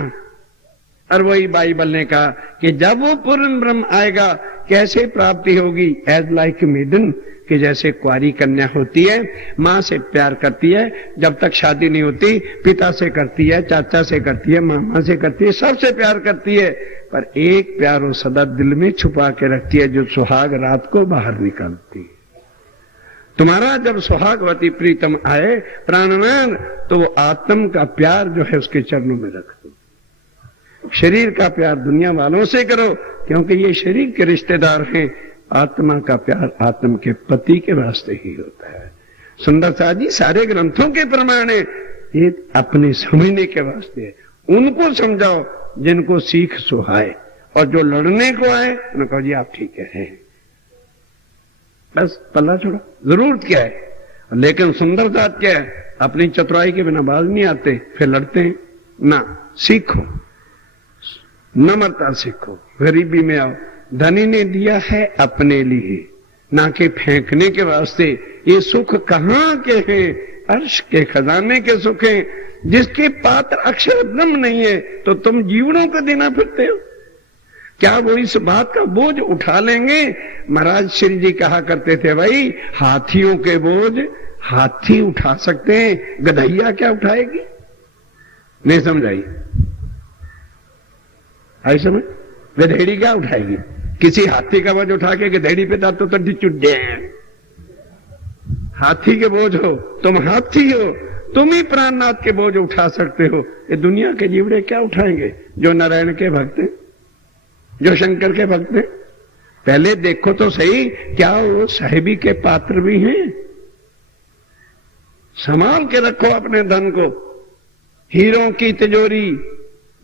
और वही बाइबल ने कहा कि जब वो पूर्ण ब्रह्म आएगा कैसे प्राप्ति होगी? एज लाइक मेडन, कि जैसे कुंवारी कन्या होती है, माँ से प्यार करती है, जब तक शादी नहीं होती पिता से करती है, चाचा से करती है, मामा से करती है, सबसे प्यार करती है, पर एक प्यार वो सदा दिल में छुपा के रखती है जो सुहाग रात को बाहर निकालती है। तुम्हारा जब सुहागवती प्रीतम आए प्राणनाथ, तो वो आत्म का प्यार जो है उसके चरणों में रख दो। शरीर का प्यार दुनिया वालों से करो, क्योंकि ये शरीर के रिश्तेदार हैं। आत्मा का प्यार आत्म के पति के वास्ते ही होता है। सुंदर साथ जी सारे ग्रंथों के प्रमाण है, ये अपने समझने के वास्ते है। उनको समझाओ जिनको सीख सुहाए, और जो लड़ने को आए उन्हें कहो जी आप ठीक है, बस पल्ला छोड़ो। जरूरत क्या है? लेकिन सुंदर साथ क्या है? अपनी चतुराई के बिना बाज नहीं आते, फिर लड़ते हैं ना। सीखो, नम्रता सीखो, गरीबी में आओ। धनी ने दिया है अपने लिए, ना कि फेंकने के वास्ते। ये सुख कहाँ के हैं? अर्श के खजाने के सुख हैं। जिसके पात्र अक्षर ब्रह्म नहीं है तो तुम जीवनों को देना फिरते हो। क्या वो इस बात का बोझ उठा लेंगे? महाराज श्री जी कहा करते थे, भाई हाथियों के बोझ हाथी उठा सकते हैं, गधैया क्या उठाएगी? नहीं समझाई? आई समझ? गधेड़ी क्या उठाएगी? किसी हाथी का बोझ उठा के गधेड़ी पे तो चुट जाए। हाथी के बोझ हो, तुम हाथी हो, तुम ही प्राणनाथ के बोझ उठा सकते हो। ये दुनिया के जीवड़े क्या उठाएंगे? जो नारायण के भक्त हैं, जो शंकर के भक्त हैं। पहले देखो तो सही, क्या वो साहिबी के पात्र भी हैं? संभाल के रखो अपने धन को। हीरों की तिजोरी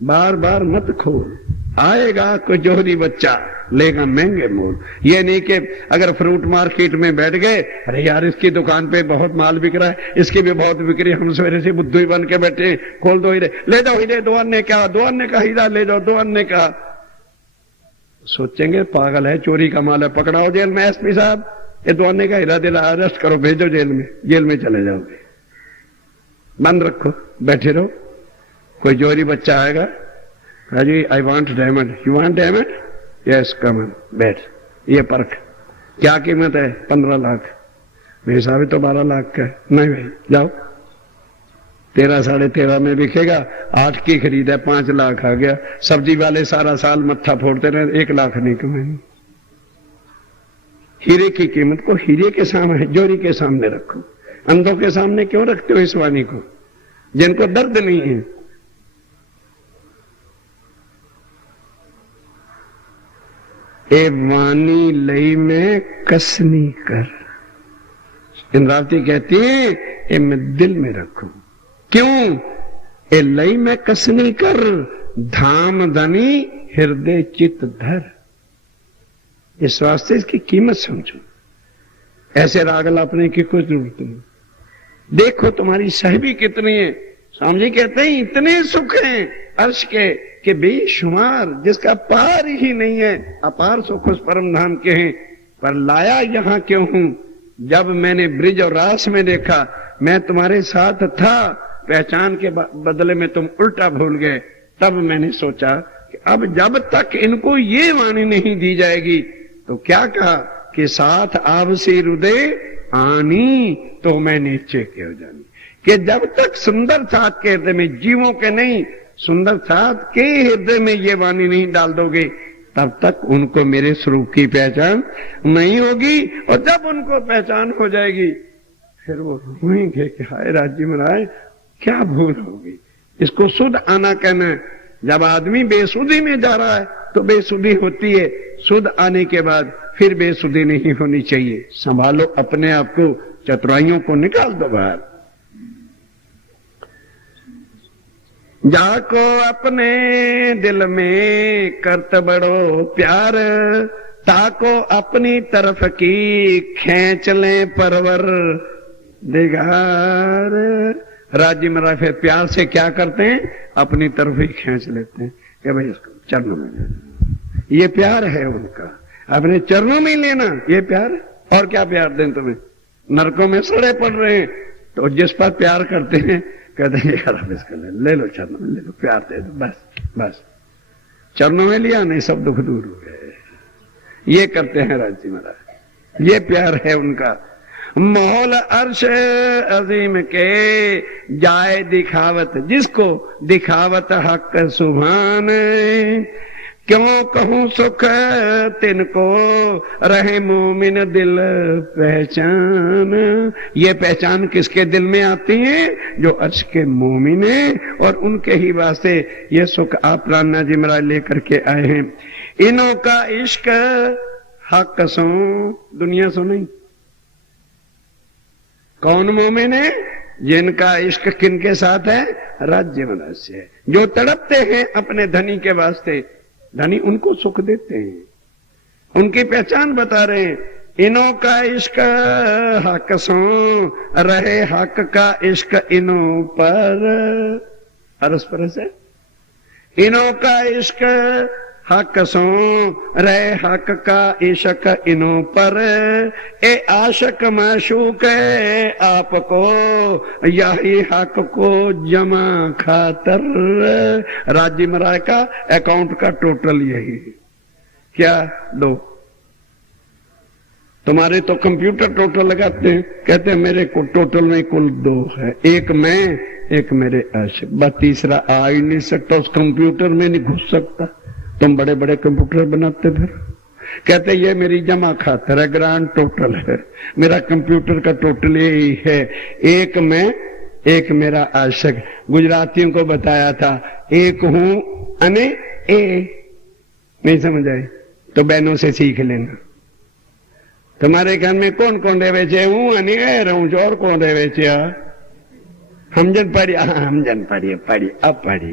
बार बार मत खोल, आएगा कोई जोहरी बच्चा लेगा महंगे मोल। ये नहीं कि अगर फ्रूट मार्केट में बैठ गए, अरे यार इसकी दुकान पे बहुत माल बिक रहा है, इसकी भी बहुत बिक्री, हम सवेरे से बुद्धू ही बन के बैठे, खोल दो हीरे, ले जाओ हीरे, 2 अन्य का, 2 अन्य का हीरा ले जाओ, 2 अन्य का। सोचेंगे पागल है, चोरी का माल है, पकड़ाओ जेल में एसपी साहब, ये 2 अन्य का हीरा दे रहा, अरेस्ट करो, भेजो जेल में चले जाओगे। बंद रखो, बैठे रहो। कोई जोहरी बच्चा आएगा, हाजी I want diamond, you want diamond, yes come बैठ, ये परख, क्या कीमत है? 15 लाख। मेरे हिसाब तो 12 लाख का है। नहीं भाई जाओ, 13 साढ़े 13 में बिकेगा, 8 की खरीद है, 5 लाख आ गया। सब्जी वाले सारा साल मत्था फोड़ते रहे, 1 लाख नहीं कमाएंगे। हीरे की कीमत को हीरे के सामने, जोरी के सामने रखो। अंधों के सामने क्यों रखते हो इस वाणी को, जिनको दर्द नहीं है? ए वाणी लई में कसनी कर, इंद्रावती कहती है ए मैं दिल में रखूं। क्यों? ए लई में कसनी कर, धाम धनी हृदय चित धर। इस वास्ते इसकी कीमत समझो। ऐसे राग लापने की कोई जरूरत नहीं। देखो तुम्हारी साहिबी कितनी है। स्वामी जी कहते हैं इतने सुख हैं अर्श के बेशुमार, जिसका पार ही नहीं है। अपार सुख उस परम धाम के हैं, पर लाया यहां क्यों हूं? जब मैंने ब्रिज और रास में देखा, मैं तुम्हारे साथ था, पहचान के बदले में तुम उल्टा भूल गए। तब मैंने सोचा कि अब जब तक इनको ये वाणी नहीं दी जाएगी, तो क्या कहा कि साथ आवसी हृदय आनी, तो मैं नीचे क्यों जानी। कि जब तक सुंदर साथ के हृदय में, जीवों के नहीं, सुंदर साथ के हृदय में ये वाणी नहीं डाल दोगे, तब तक उनको मेरे स्वरूप की पहचान नहीं होगी। और जब उनको पहचान हो जाएगी, फिर वो रोएंगे कि हाय राज्य महाराज क्या भूल होगी। इसको शुद्ध आना कहना। जब आदमी बेसुधी में जा रहा है तो बेसुधी होती है, शुद्ध आने के बाद फिर बेसुधी नहीं होनी चाहिए। संभालो अपने आप को, चतुराइयों को निकाल दो बाहर। जाको अपने दिल में करत बड़ो प्यार, ताको अपनी तरफ की खींच ले परवर दिगार। राज्य महाराज फिर प्यार से क्या करते हैं? अपनी तरफ ही खींच लेते हैं कि भाई इसको चरणों में लेना। ये प्यार है उनका, अपने चरणों में लेना, ये प्यार है। और क्या प्यार दें तुम्हें? नरकों में सड़े पड़ रहे हैं, तो जिस पर प्यार करते हैं कहते हैं यार अब इसको ले लो, चरणों में ले लो, प्यार दे दो, बस बस। चरणों में लिया, नहीं सब दुख दूर हो गए। ये करते हैं राज्य महाराज, ये प्यार है उनका। मौल अर्श अजीम के जाए दिखावत, जिसको दिखावत हक सुभान। क्यों कहूं सुख तिनको रहे मोमिन दिल पहचान। ये पहचान किसके दिल में आती है? जो अर्श के मोमिन है, और उनके ही वास्ते ये सुख आप राणा जी महाराज लेकर के आए हैं। इनों का इश्क हक सो, दुनिया सो नहीं। कौन मोमिन है? जिनका इश्क किनके साथ है? राज्य महाराज से। जो तड़पते हैं अपने धनी के वास्ते, धनी उनको सुख देते हैं, उनकी पहचान बता रहे हैं। इनों का इश्क हक सो रहे, हक का इश्क इनों पर। अरस पर से इनों का इश्क हक सो रहे, हक का इश्क इनों पर। ए आशक माशूक है आपको, यही हक को जमा खातर। राज्य महाराज का अकाउंट का टोटल यही है। क्या? 2। तुम्हारे तो कंप्यूटर टोटल लगाते हैं, कहते हैं मेरे को टोटल में कुल 2 है, एक मैं एक मेरे आशिक, बस तीसरा आ ही नहीं सकता, उस कंप्यूटर में नहीं घुस सकता। तुम बड़े बड़े कंप्यूटर बनाते थे, कहते ये मेरी जमा खातर है, ग्रांड टोटल है, मेरा कंप्यूटर का टोटल यही है, एक मैं एक मेरा आशिक। गुजरातियों को बताया था एक हूं अने ए, नहीं समझ आई तो बहनों से सीख लेना। तुम्हारे घर में कौन कौन रहे छे? हूं अने ए रहूं छो, और कौन रहे छे? हमजन पढ़ी? हाँ हमजन पढ़ी, अब पढ़ी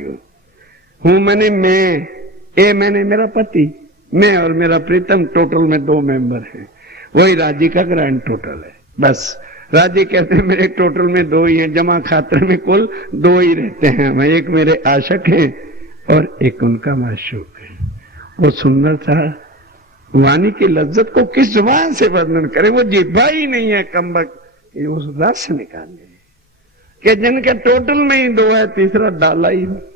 हूं मैंने मैं, ए मैंने मेरा पति, मैं और मेरा प्रीतम टोटल में 2 मेंबर हैं, वही राजी का ग्रैंड टोटल है। बस राजी कहते हैं मेरे टोटल में 2 ही हैं, जमा खातर में कुल 2 ही रहते हैं, मैं एक मेरे आशिक हैं और एक उनका माशूक है। वो सुंदर था, वाणी की लज्जत को किस जुबान से वर्णन करें, वो जिह्वा ही नहीं है कमबख्त कि उस रस निकाले कि जिनके टोटल में ही 2 है, तीसरा डाला ही नहीं।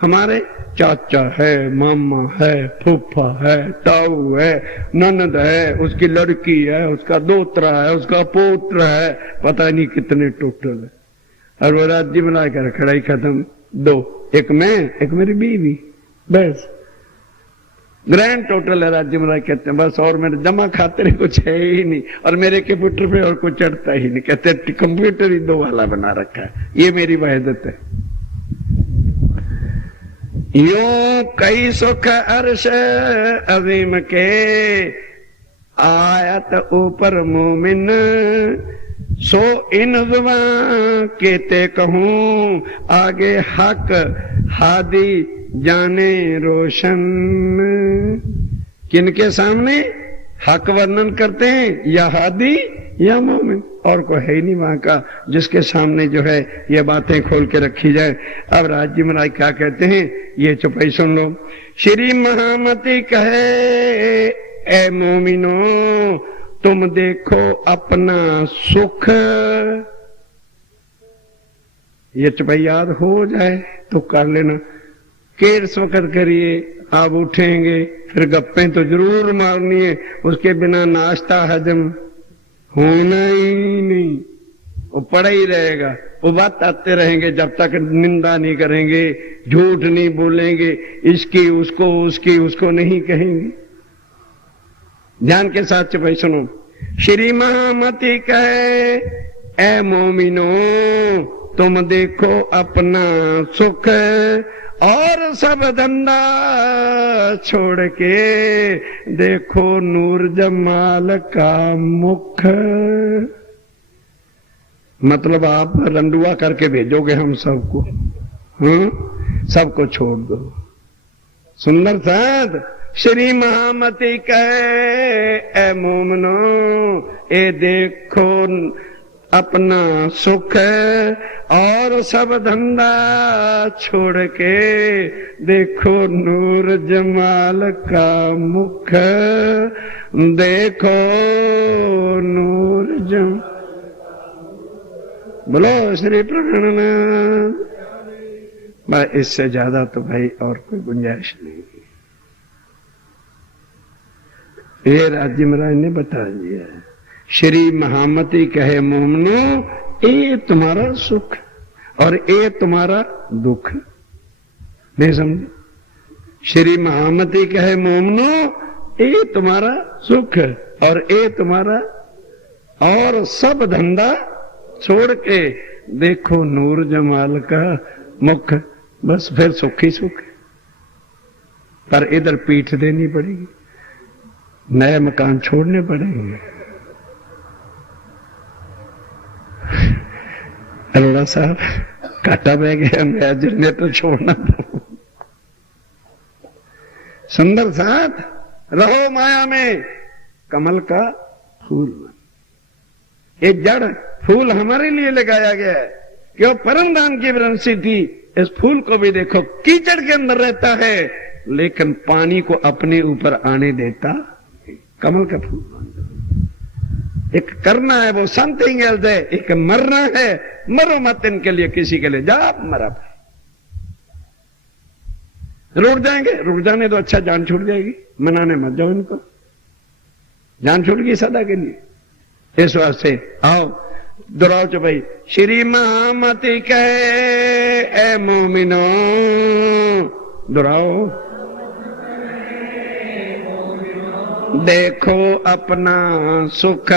हमारे चाचा है, मामा है, फूफा है, ताऊ है, ननद है, उसकी लड़की है, उसका दोतरा है, उसका पोत्र है, पता नहीं कितने टोटल है। और वो राज्य मिला कर खड़ा ही खत्म, 2, एक मैं एक मेरी बीवी, बस ग्रैंड टोटल है राज्य मिला कहते हैं बस। और मेरे जमा खाते कुछ है ही नहीं, और मेरे कंप्यूटर पे और कुछ चढ़ता ही नहीं, कहते कंप्यूटर ही 2 वाला बना रखा है, ये मेरी वहदत है। यूं कई सुख अर्श अजीम के आयत ऊपर मोमिन, सो इन जुबां के ते कहूं आगे हक हादी जाने रोशन। किनके सामने हक वर्णन करते हैं, या हादी या मोमिन, और कोई है ही नहीं वहां का जिसके सामने जो है ये बातें खोल के रखी जाए। अब राज्य महाराज क्या कहते हैं, ये चुपाई सुन लो। श्री महामती कहे ए मोमिनो तुम देखो अपना सुख, ये चुपाई याद हो जाए तो कर लेना, केर्स वक्त करिए, आप उठेंगे फिर गप्पें तो जरूर मारनी है, उसके बिना नाश्ता हजम होना ही नहीं, वो पड़ा ही रहेगा, वो बात आते रहेंगे जब तक निंदा नहीं करेंगे, झूठ नहीं बोलेंगे, इसकी उसको उसकी उसको नहीं कहेंगे। ध्यान के साथ चुप सुनो। श्री महामती कहे ए मोमिनो तुम देखो अपना सुख, और सब धंधा छोड़ के देखो नूर जमाल का मुख। मतलब आप रंडुआ करके भेजोगे हम सबको, सबको छोड़ दो। सुंदर साध श्री महामती कहे ए मोमनो ए देखो अपना सुख, और सब धंधा छोड़ के देखो नूर जमाल का मुख, देखो नूर जमाल। बोलो श्री प्राणनाथ। भाई इससे ज्यादा तो भाई और कोई गुंजाइश नहीं। ये राज्य महाराज ने बता दिया है। श्री महामती कहे मोमनो ए तुम्हारा सुख और ए तुम्हारा दुख। नहीं समझे? श्री महामती कहे मोमनो ए तुम्हारा सुख और ए तुम्हारा, और सब धंधा छोड़ के देखो नूर जमाल का मुख। बस फिर सुख ही सुख। पर इधर पीठ देनी पड़ेगी, नए मकान छोड़ने पड़ेंगे। अल्लाह साहब काटा बह गया, नया जनरेटर छोड़ना पड़ा। सुंदर साथ रहो माया में कमल का फूल। ये जड़ फूल हमारे लिए लगाया गया है कि वो परमधाम की विरंसी थी। इस फूल को भी देखो कीचड़ के अंदर रहता है लेकिन पानी को अपने ऊपर आने देता कमल का फूल। एक करना है वो समथिंग एल्स है, एक मरना है। मरो मत इनके लिए, किसी के लिए जा मरा। रुक जाएंगे, रुक जाने तो अच्छा, जान छूट जाएगी। मनाने मत जाओ इनको। जान छूट गई सदा के लिए। इस वास्ते आओ दोहराओ चौपाई। श्री महामति कहे ए मोमिनो, दोहराओ। देखो अपना सुख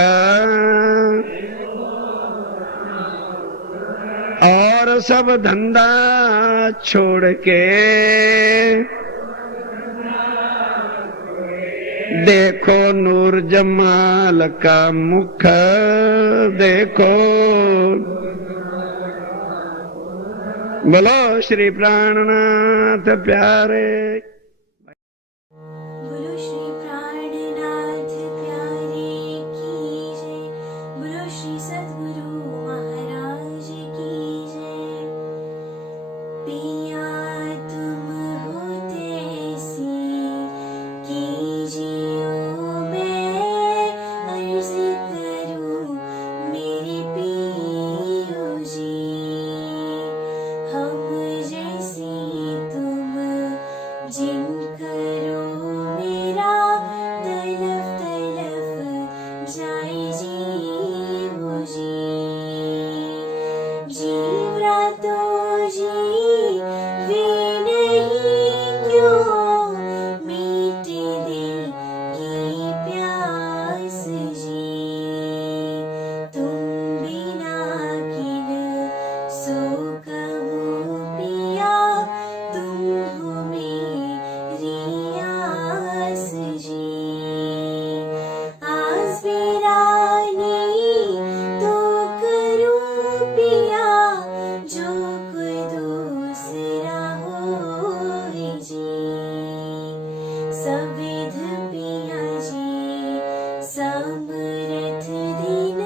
और सब धंधा छोड़ के, देखो नूर जमाल का मुख, देखो। बोलो श्री प्राणनाथ प्यारे। बोलो श्री प्राणनाथ प्यारे की जय। बोलो श्री सद्गुरु महाराज की जय। पिया तुम होते ऐसी कीजियो, मैं अर्ज करूं मेरे पियो जी। हम जैसी तुम जिन करो मेरा तलफ तलफ जाए जीवो जी। जीवरा तो जीवे नहीं क्यों, मीठे दिल की प्यास जी। तुम बिना किन सो कहूँ पिया, तुम हो मेरी आस जी। आस बिरानी तो करूँ पिया, जो कोई दूसरा होए जी। सविध पिया जी समरथ दिन,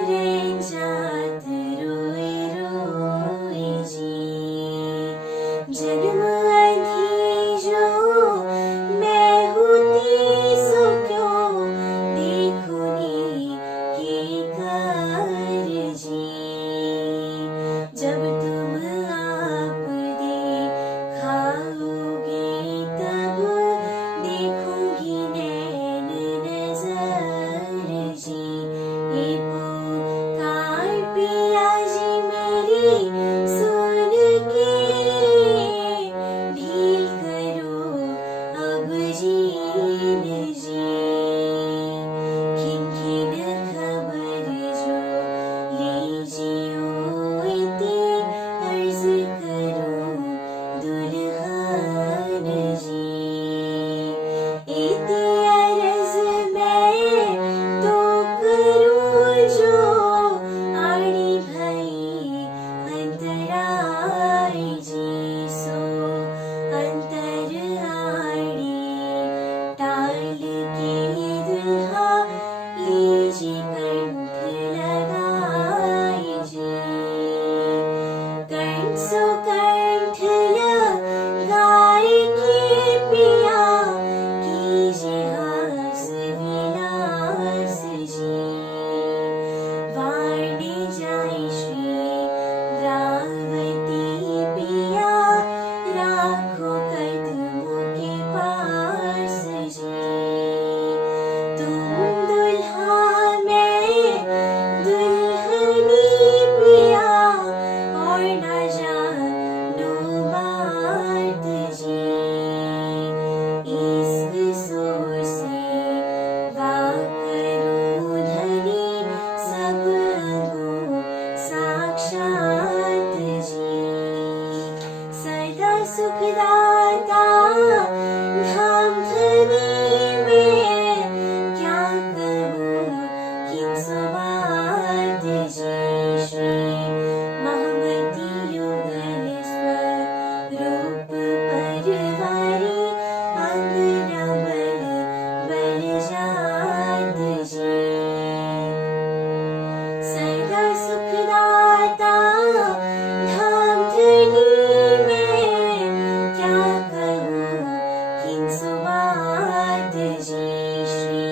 रह जात रोए रोए जी। जन्म अधिजो मैं होती सो क्यों, देखूनी के कर जी। जब तुम आप दिखाओगे तब देखूंगी नैन नजर जी। ये पुकार पिया जी मेरी सुन के, ढील करो अब जीन जी। खिन खिन खबर जो लीजियो, इति अर्ज करो दुल्हन जी। इति अर्ज मैं तो करूं जो, आड़ी भई अंतराय जी। सो अंतर आड़ी टाल के दुल्हा, लीजिए कंठ लगाए जी। कंठ सो कंठ लगाए के पिया, कीजिए हास विलास जी। वाणी जाए श्री द्रावती पिया, राखो कदमों के पास जी। तुम दुल्हा मैं दुल्हनी पिया, और न जानो बात जी। इस सोर से वाकरू धनी, सब अंगों साक्षात जी। सदा सुखदाता धाम धनी में, क्या कहूँ किन सो बात जी। श्री महामति युगल स्वरूप परिवारी, अंगना बल बल जात जी। सदा सुखदाता धाम धनी में, क्या कहूँ किन सो बात जी। श्री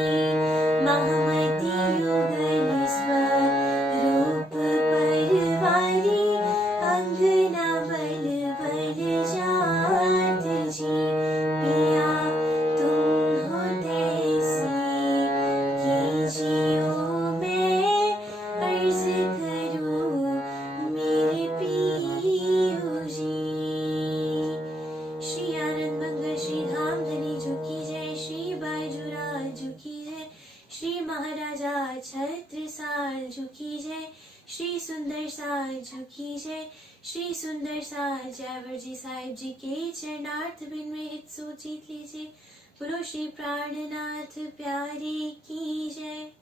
महामति युगल स्वरूप परिवारी, अंगना बल बल जात जी। पिया तुम हो तैसी साजू की जय, श्री सुंदर साजू की जय, श्री सुंदर साज जयवर जी साहिब जी के चरणार्थ बिन में हित सो जीत लीजिए। बोलो श्री प्राणनाथ प्यारे की जय।